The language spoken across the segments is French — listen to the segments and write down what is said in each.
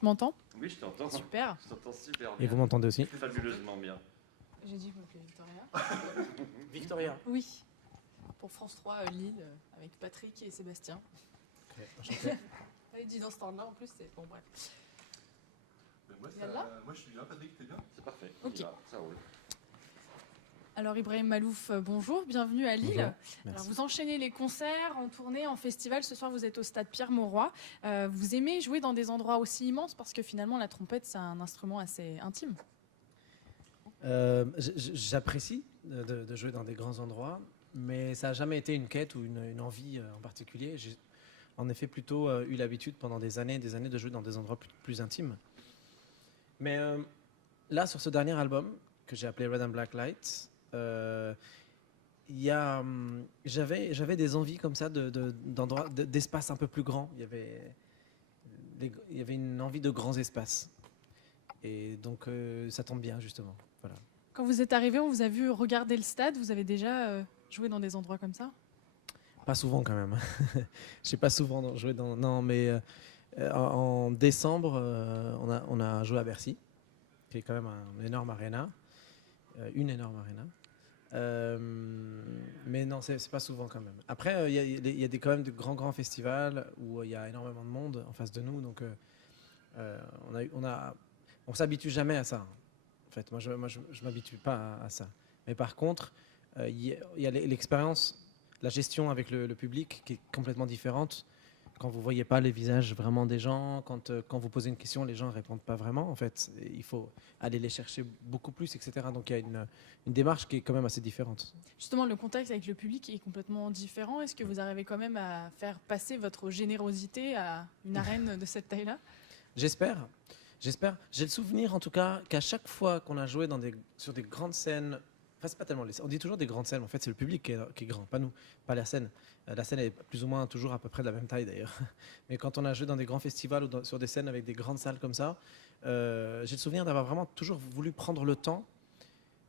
Tu m'entends? Oui, je t'entends. Super. Je t'entends super Et bien. vous m'entendez aussi? Fabuleusement bien. J'ai dit que je m'appelais Victoria. Victoria. Oui. Pour France 3 Lille, avec Patrick et Sébastien. Ok, enchanté. Elle dit dans ce temps-là, en plus, c'est bon, bref. Moi je suis là, Patrick, t'es bien? C'est parfait. Ok. On y va, ça roule. Alors Ibrahim Malouf, bonjour, bienvenue à Lille. Bonjour, Alors merci. vous enchaînez les concerts, en tournée, en festival. Ce soir vous êtes au stade Pierre-Mauroy. Vous aimez jouer dans des endroits aussi immenses parce que finalement la trompette c'est un instrument assez intime. J'apprécie de jouer dans des grands endroits, mais ça n'a jamais été une quête ou une envie en particulier. J'ai en effet plutôt eu l'habitude pendant des années de jouer dans des endroits plus intimes. Mais là, sur ce dernier album que j'ai appelé Red and Black Light, j'avais des envies comme ça d'espaces un peu plus grands. Il y avait une envie de grands espaces. Et donc ça tombe bien justement. Voilà. Quand vous êtes arrivé, on vous a vu regarder le stade. Vous avez déjà joué dans des endroits comme ça? Pas souvent quand même. Je n'ai pas souvent joué dans... Non, mais en décembre, on a joué à Bercy, qui est quand même une énorme arena. Mais non, c'est pas souvent quand même. Après, il y a quand même de grands festivals où il y a énormément de monde en face de nous. Donc on s'habitue jamais à ça. En fait, moi, je m'habitue pas à ça. Mais par contre, il y a l'expérience, la gestion avec le public qui est complètement différente. Quand vous voyez pas les visages vraiment des gens, quand vous posez une question, les gens ne répondent pas vraiment. En fait, il faut aller les chercher beaucoup plus, etc. Donc il y a une démarche qui est quand même assez différente. Justement, le contact avec le public est complètement différent. Est-ce que vous arrivez quand même à faire passer votre générosité à une arène de cette taille-là? J'espère. J'ai le souvenir, en tout cas, qu'à chaque fois qu'on a joué sur des grandes scènes, enfin, c'est pas tellement on dit toujours des grandes scènes, mais en fait, c'est le public qui est grand, pas nous, pas la scène. La scène est plus ou moins toujours à peu près de la même taille d'ailleurs. Mais quand on a joué dans des grands festivals ou sur des scènes avec des grandes salles comme ça, j'ai le souvenir d'avoir vraiment toujours voulu prendre le temps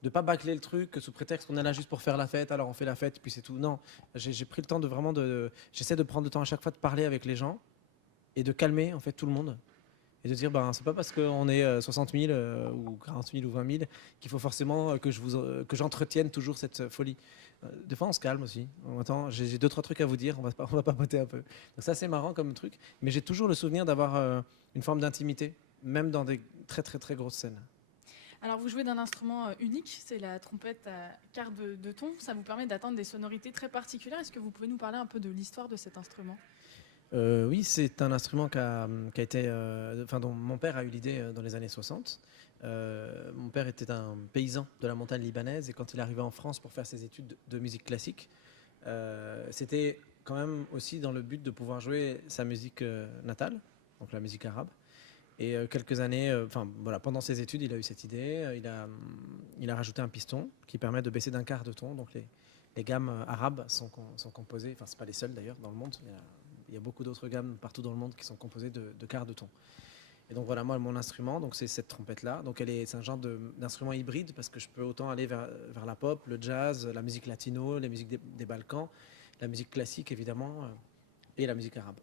de pas bâcler le truc sous prétexte qu'on est là juste pour faire la fête, alors on fait la fête, puis c'est tout. Non, j'ai pris le temps j'essaie de prendre le temps à chaque fois de parler avec les gens et de calmer en fait tout le monde. Et de dire, c'est pas parce qu'on est 60 000 ou 40 000 ou 20 000 qu'il faut forcément que j'entretienne toujours cette folie. Des fois, on se calme aussi. Attends, j'ai 2-3 trucs à vous dire, on va papoter un peu. Donc ça, c'est marrant comme truc. Mais j'ai toujours le souvenir d'avoir une forme d'intimité, même dans des très, très, très grosses scènes. Alors vous jouez d'un instrument unique, c'est la trompette à quart de ton. Ça vous permet d'atteindre des sonorités très particulières. Est-ce que vous pouvez nous parler un peu de l'histoire de cet instrument? Oui, c'est un instrument dont mon père a eu l'idée dans les années 60. Mon père était un paysan de la montagne libanaise et quand il est arrivé en France pour faire ses études de musique classique, c'était quand même aussi dans le but de pouvoir jouer sa musique natale, donc la musique arabe. Et quelques années, pendant ses études, il a eu cette idée. Il a rajouté un piston qui permet de baisser d'un quart de ton. Donc les gammes arabes sont composées, enfin c'est pas les seules d'ailleurs dans le monde. Il y a beaucoup d'autres gammes partout dans le monde qui sont composées de quarts de ton. Et donc voilà, moi, mon instrument, donc c'est cette trompette-là. Donc c'est un genre d'instrument hybride parce que je peux autant aller vers la pop, le jazz, la musique latino, les musiques des Balkans, la musique classique évidemment, et la musique arabe.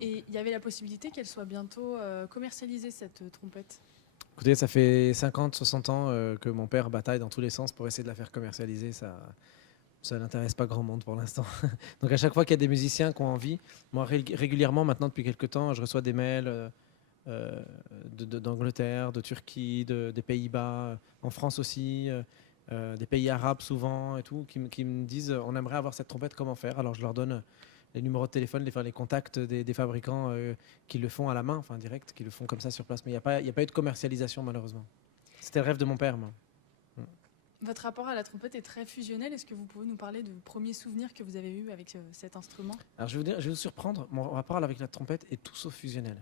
Et il y avait la possibilité qu'elle soit bientôt commercialisée, cette trompette? Écoutez, ça fait 50, 60 ans que mon père bataille dans tous les sens pour essayer de la faire commercialiser. Ça n'intéresse pas grand monde pour l'instant. Donc à chaque fois qu'il y a des musiciens qui ont envie, moi régulièrement maintenant depuis quelques temps, je reçois des mails d'Angleterre, de Turquie, des Pays-Bas, en France aussi, des pays arabes souvent et tout, qui me disent on aimerait avoir cette trompette, comment faire? Alors je leur donne les numéros de téléphone, les contacts des fabricants qui le font à la main, enfin direct, qui le font comme ça sur place. Mais il n'y a pas eu de commercialisation malheureusement. C'était le rêve de mon père, moi. Votre rapport à la trompette est très fusionnel. Est-ce que vous pouvez nous parler de premiers souvenirs que vous avez eus avec cet instrument? Alors je vais vous surprendre, mon rapport avec la trompette est tout sauf fusionnel.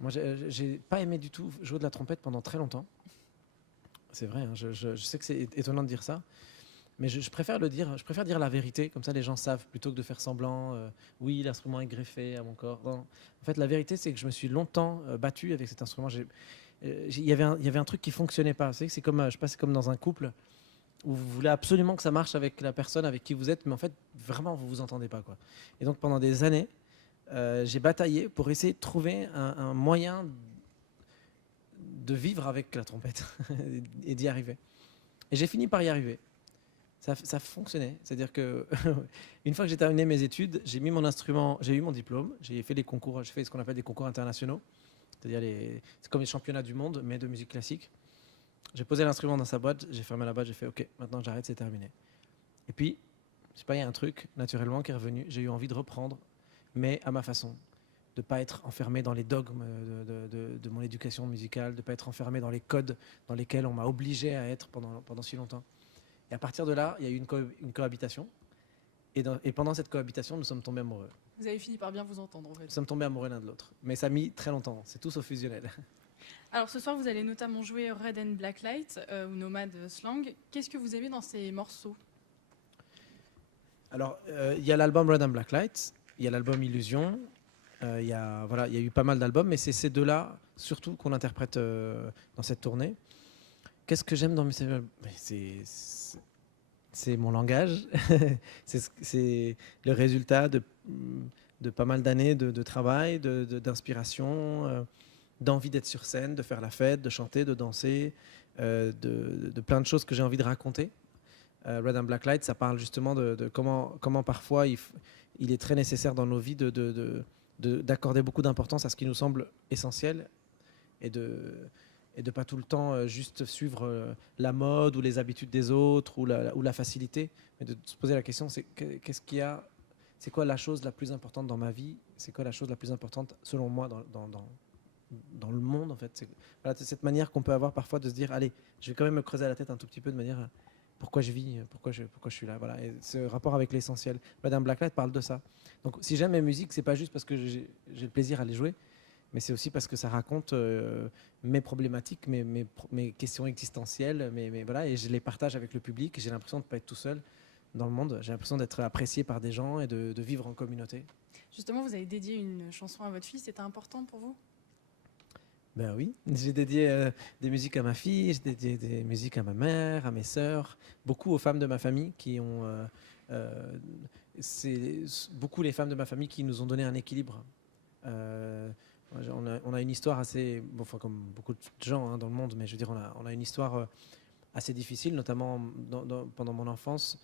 Moi, j'ai pas aimé du tout jouer de la trompette pendant très longtemps. C'est vrai, hein, je sais que c'est étonnant de dire ça, mais je préfère le dire. Je préfère dire la vérité, comme ça les gens savent, plutôt que de faire semblant. Oui, l'instrument est greffé à mon corps. Non. En fait, la vérité, c'est que je me suis longtemps battu avec cet instrument. Il y avait un truc qui fonctionnait pas. Vous savez, c'est comme, je sais pas, c'est comme dans un couple où vous voulez absolument que ça marche avec la personne avec qui vous êtes, mais en fait, vraiment, vous vous entendez pas, quoi. Et donc, pendant des années, j'ai bataillé pour essayer de trouver un moyen de vivre avec la trompette et d'y arriver. Et j'ai fini par y arriver. Ça fonctionnait. C'est-à-dire que une fois que j'ai terminé mes études, j'ai mis mon instrument, j'ai eu mon diplôme, j'ai fait des concours, j'ai fait ce qu'on appelle des concours internationaux. C'est-à-dire c'est comme les championnats du monde, mais de musique classique. J'ai posé l'instrument dans sa boîte, j'ai fermé la boîte, j'ai fait OK, maintenant j'arrête, c'est terminé. Et puis, je sais pas, il y a un truc naturellement qui est revenu. J'ai eu envie de reprendre, mais à ma façon, de pas être enfermé dans les dogmes de mon éducation musicale, de pas être enfermé dans les codes dans lesquels on m'a obligé à être pendant si longtemps. Et à partir de là, il y a eu une cohabitation. Et pendant cette cohabitation, nous sommes tombés amoureux. Vous avez fini par bien vous entendre, en fait. Nous sommes tombés amoureux l'un de l'autre. Mais ça a mis très longtemps. C'est tout sauf fusionnel. Alors ce soir, vous allez notamment jouer Red and Black Light ou Nomad Slang. Qu'est-ce que vous aimez dans ces morceaux? Alors, il y a l'album Red and Black Light, il y a l'album Illusion, il y a eu pas mal d'albums, mais c'est ces deux-là, surtout, qu'on interprète dans cette tournée. Qu'est-ce que j'aime dans mes... C'est mon langage, c'est le résultat de pas mal d'années de travail, d'inspiration, d'envie d'être sur scène, de faire la fête, de chanter, de danser, de plein de choses que j'ai envie de raconter. Red and Black Light, ça parle justement de comment parfois il est très nécessaire dans nos vies d'accorder beaucoup d'importance à ce qui nous semble essentiel et de pas tout le temps juste suivre la mode ou les habitudes des autres ou la facilité, mais de se poser la question, c'est quoi la chose la plus importante dans ma vie, c'est quoi la chose la plus importante selon moi dans le monde en fait. C'est cette manière qu'on peut avoir parfois de se dire, allez, je vais quand même me creuser la tête un tout petit peu de me dire pourquoi je vis, pourquoi je suis là, voilà. Et ce rapport avec l'essentiel. Madame Blacklight parle de ça. Donc si j'aime mes musiques, c'est pas juste parce que j'ai le plaisir à les jouer, mais c'est aussi parce que ça raconte mes problématiques, mes questions existentielles, voilà, et je les partage avec le public. J'ai l'impression de ne pas être tout seul dans le monde. J'ai l'impression d'être apprécié par des gens et de vivre en communauté. Justement, vous avez dédié une chanson à votre fille, c'était important pour vous? Ben oui, j'ai dédié des musiques à ma fille, j'ai dédié des musiques à ma mère, à mes sœurs, beaucoup aux femmes de ma famille qui ont... c'est beaucoup les femmes de ma famille qui nous ont donné un équilibre. On a une histoire assez... Bon, enfin, comme beaucoup de gens dans le monde, mais je veux dire, on a une histoire assez difficile, notamment pendant mon enfance.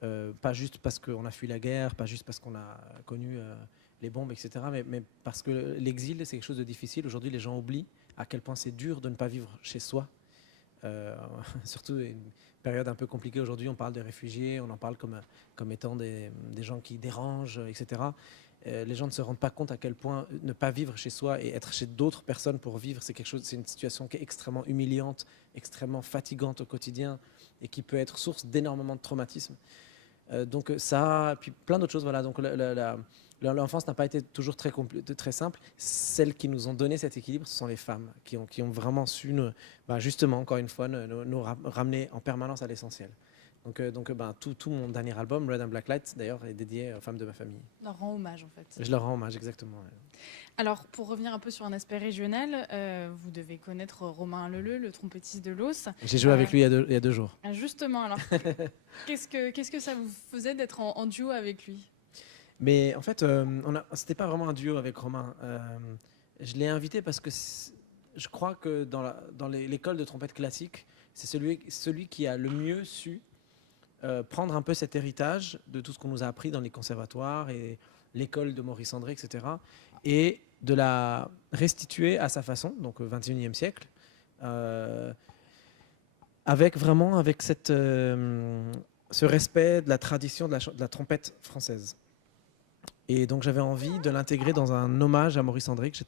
Pas juste parce qu'on a fui la guerre, pas juste parce qu'on a connu... les bombes, etc. Mais parce que l'exil, c'est quelque chose de difficile. Aujourd'hui, les gens oublient à quel point c'est dur de ne pas vivre chez soi. Surtout une période un peu compliquée aujourd'hui, on parle des réfugiés, on en parle comme étant des gens qui dérangent, etc. Les gens ne se rendent pas compte à quel point ne pas vivre chez soi et être chez d'autres personnes pour vivre, c'est une situation qui est extrêmement humiliante, extrêmement fatigante au quotidien et qui peut être source d'énormément de traumatisme. Donc ça, puis plein d'autres choses. Voilà. Donc l'enfance n'a pas été toujours très simple. Celles qui nous ont donné cet équilibre, ce sont les femmes qui ont vraiment su, justement, encore une fois, nous ramener en permanence à l'essentiel. Donc tout mon dernier album, Red and Black Light, d'ailleurs, est dédié aux femmes de ma famille. On leur rend hommage, en fait. Je leur rends hommage, exactement. Alors, pour revenir un peu sur un aspect régional, vous devez connaître Romain Leleu, le trompettiste de Los. J'ai joué avec lui il y a deux jours. Justement, alors, qu'est-ce que ça vous faisait d'être en duo avec lui? Mais en fait, c'était pas vraiment un duo avec Romain. Je l'ai invité parce que je crois que dans l'école de trompette classique, c'est celui qui a le mieux su prendre un peu cet héritage de tout ce qu'on nous a appris dans les conservatoires et l'école de Maurice André, etc. et de la restituer à sa façon, donc au XXIe siècle, avec ce respect de la tradition de la trompette française. Et donc j'avais envie de l'intégrer dans un hommage à Maurice André que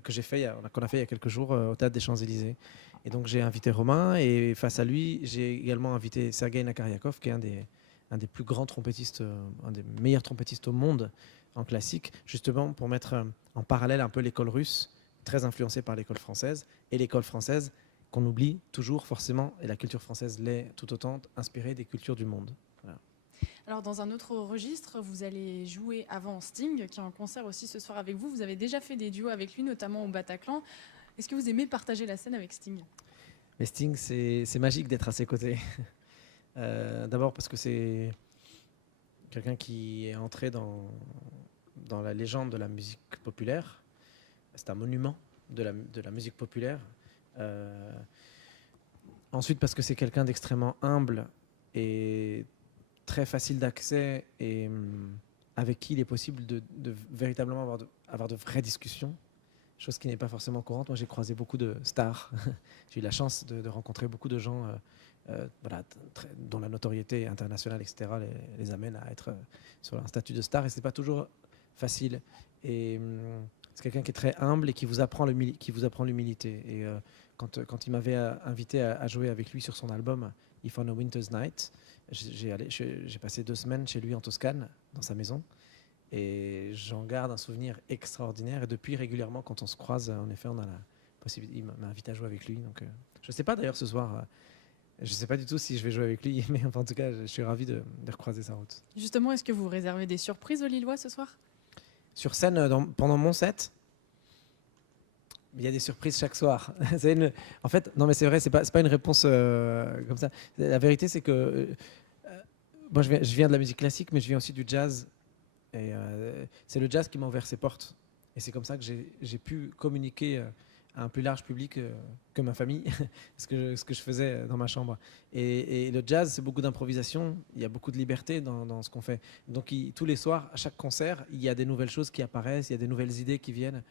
qu'on a fait il y a quelques jours au Théâtre des Champs-Élysées. Et donc j'ai invité Romain et face à lui, j'ai également invité Sergueï Nakariakov, qui est un des plus grands trompettistes, un des meilleurs trompettistes au monde en classique, justement pour mettre en parallèle un peu l'école russe, très influencée par l'école française, et l'école française qu'on oublie toujours forcément, et la culture française l'est tout autant, inspirée des cultures du monde. Voilà. Alors, dans un autre registre, vous allez jouer avant Sting, qui est en concert aussi ce soir avec vous. Vous avez déjà fait des duos avec lui, notamment au Bataclan. Est-ce que vous aimez partager la scène avec Sting? Mais Sting, c'est magique d'être à ses côtés. D'abord parce que c'est quelqu'un qui est entré dans la légende de la musique populaire. C'est un monument de la musique populaire. Ensuite, parce que c'est quelqu'un d'extrêmement humble et très facile d'accès et avec qui il est possible de véritablement avoir de vraies discussions, chose qui n'est pas forcément courante. Moi, j'ai croisé beaucoup de stars. J'ai eu la chance de rencontrer beaucoup de gens voilà, dont la notoriété internationale, etc., les amène à être sur un statut de star. Et ce n'est pas toujours facile. Et c'est quelqu'un qui est très humble et qui vous apprend l'humilité. Et quand il m'avait invité à jouer avec lui sur son album If on a Winter's Night, j'ai passé 2 semaines chez lui en Toscane, dans sa maison. Et j'en garde un souvenir extraordinaire. Et depuis, régulièrement, quand on se croise, en effet, on a la possibilité. Il m'a invité à jouer avec lui. Donc, je ne sais pas d'ailleurs ce soir. Je ne sais pas du tout si je vais jouer avec lui, mais en tout cas, je suis ravi de recroiser sa route. Justement, est-ce que vous réservez des surprises aux Lillois ce soir? Sur scène, pendant mon set, il y a des surprises chaque soir. En fait, non, mais c'est vrai, c'est pas une réponse comme ça. La vérité, c'est que moi, je viens de la musique classique, mais je viens aussi du jazz. Et c'est le jazz qui m'a ouvert ses portes. Et c'est comme ça que j'ai pu communiquer à un plus large public que ma famille, ce que je faisais dans ma chambre. Et le jazz, c'est beaucoup d'improvisation, il y a beaucoup de liberté dans ce qu'on fait. Donc tous les soirs, à chaque concert, il y a des nouvelles choses qui apparaissent, il y a des nouvelles idées qui viennent.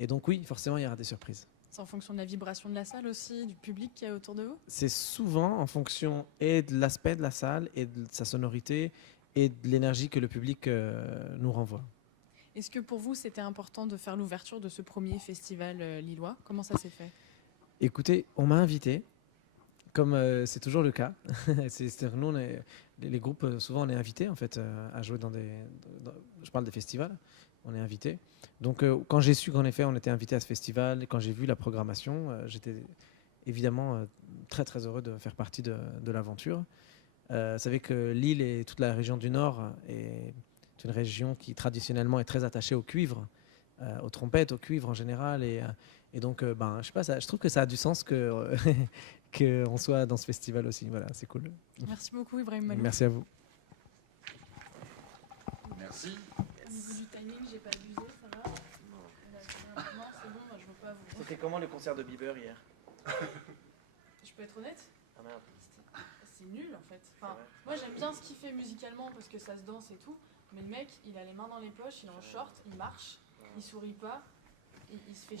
Et donc oui, forcément, il y aura des surprises. C'est en fonction de la vibration de la salle aussi, du public qui est autour de vous? C'est souvent en fonction et de l'aspect de la salle, et de sa sonorité, et de l'énergie que le public nous renvoie. Est-ce que pour vous, c'était important de faire l'ouverture de ce premier festival lillois? Comment ça s'est fait? Écoutez, on m'a invité, comme c'est toujours le cas. Nous, les groupes, souvent, on est invités en fait, à jouer je parle des festivals, on est invités. Donc, quand j'ai su qu'en effet, on était invité à ce festival, et quand j'ai vu la programmation, j'étais évidemment très, très heureux de faire partie de l'aventure. Vous savez que Lille et toute la région du Nord est une région qui traditionnellement est très attachée au cuivre, aux trompettes, au cuivre en général. Et donc, je sais pas, je trouve que ça a du sens qu'on soit dans ce festival aussi. Voilà, c'est cool. Merci beaucoup, Ibrahim Malouf. Merci à vous. Merci. Au niveau du timing, j'ai pas abusé, ça va? Non, c'est bon, je veux pas vous. C'était comment le concert de Bieber hier? Je peux être honnête? Ah merde. C'est nul en fait. Enfin, moi j'aime bien ce qu'il fait musicalement parce que ça se danse et tout, mais le mec il a les mains dans les poches, il est en short, il marche, il sourit pas, il se fait